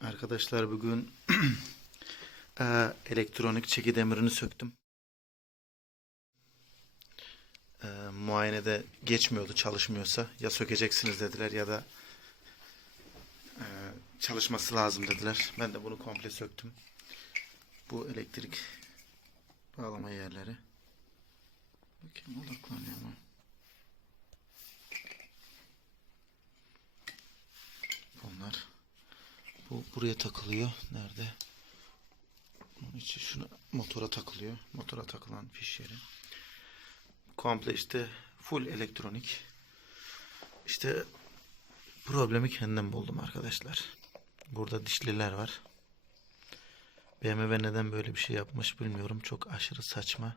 Arkadaşlar bugün eee, elektronik çeki demirini söktüm. Eee, muayenede geçmiyordu çalışmıyorsa ya sökeceksiniz dediler ya da eee, çalışması lazım dediler. Ben de bunu komple söktüm. Bu elektrik bağlama yerleri. Bakayım odaklanıyor mu? Bunlar. Bu buraya takılıyor. Nerede? Bunun içi şuna motora takılıyor. Motora takılan fiş yeri. Komple işte full elektronik. İşte problemi kendim buldum arkadaşlar. Burada dişliler var. BMW neden böyle bir şey yapmış bilmiyorum. Çok aşırı saçma.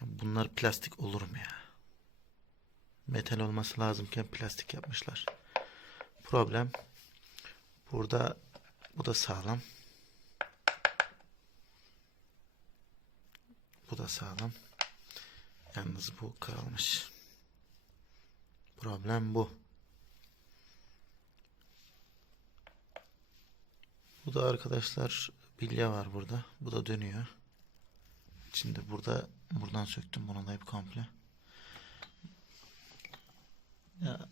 Bunlar plastik olur mu ya? Metal olması lazımken plastik yapmışlar. Problem burada bu da sağlam. Bu da sağlam. Yalnız bu kırılmış. Problem bu. Bu da arkadaşlar bilye var burada. Bu da dönüyor. Şimdi burada buradan söktüm bunu da hep komple. Ya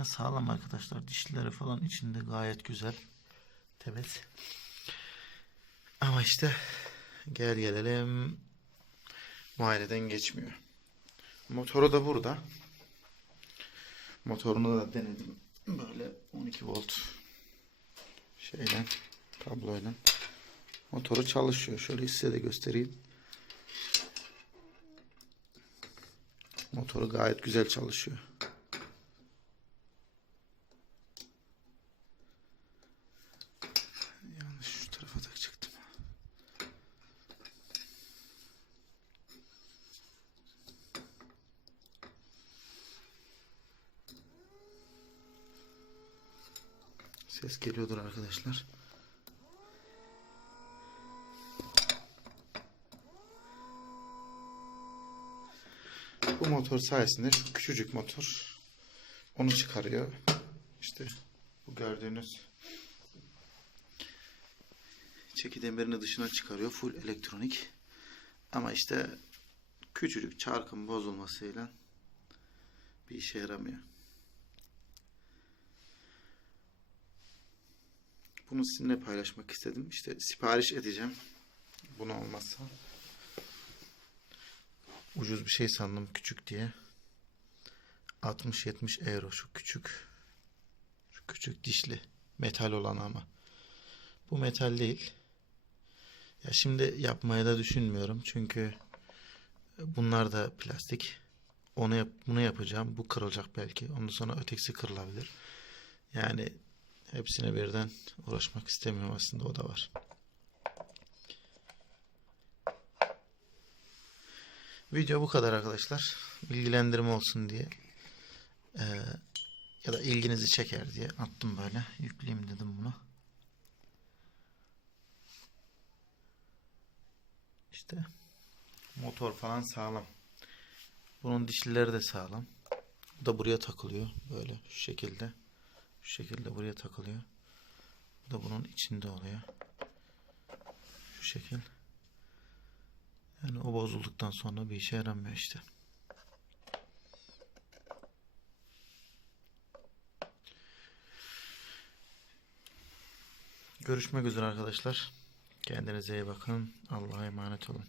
makine sağlam arkadaşlar. Dişlileri falan içinde gayet güzel. Temiz. Ama işte gel gelelim muayeneden geçmiyor. Motoru da burada. Motorunu da denedim. Böyle 12 volt şeyle kabloyla. Motoru çalışıyor. Şöyle size de göstereyim. Motoru gayet güzel çalışıyor. Ses geliyordur arkadaşlar. Bu motor sayesinde şu küçücük motor onu çıkarıyor. İşte bu gördüğünüz çeki demirini dışına çıkarıyor. Full elektronik. Ama işte küçücük çarkın bozulmasıyla bir işe yaramıyor. Bunu sizinle paylaşmak istedim. İşte sipariş edeceğim. Bunu olmazsa. Ucuz bir şey sandım küçük diye. 60-70 euro şu küçük. Şu küçük dişli. Metal olan ama. Bu metal değil. Ya şimdi yapmaya da düşünmüyorum. Çünkü bunlar da plastik. Onu yap, bunu yapacağım. Bu kırılacak belki. Ondan sonra ötekisi kırılabilir. Yani hepsine birden uğraşmak istemiyorum aslında o da var. Video bu kadar arkadaşlar. Bilgilendirme olsun diye. Ee, ya da ilginizi çeker diye attım böyle. Yükleyeyim dedim bunu. İşte motor falan sağlam. Bunun dişlileri de sağlam. Bu da buraya takılıyor. Böyle şu şekilde. Şu şekilde buraya takılıyor. Bu da bunun içinde oluyor. Şu şekil. Yani o bozulduktan sonra bir işe yaramıyor işte. Görüşmek üzere arkadaşlar. Kendinize iyi bakın. Allah'a emanet olun.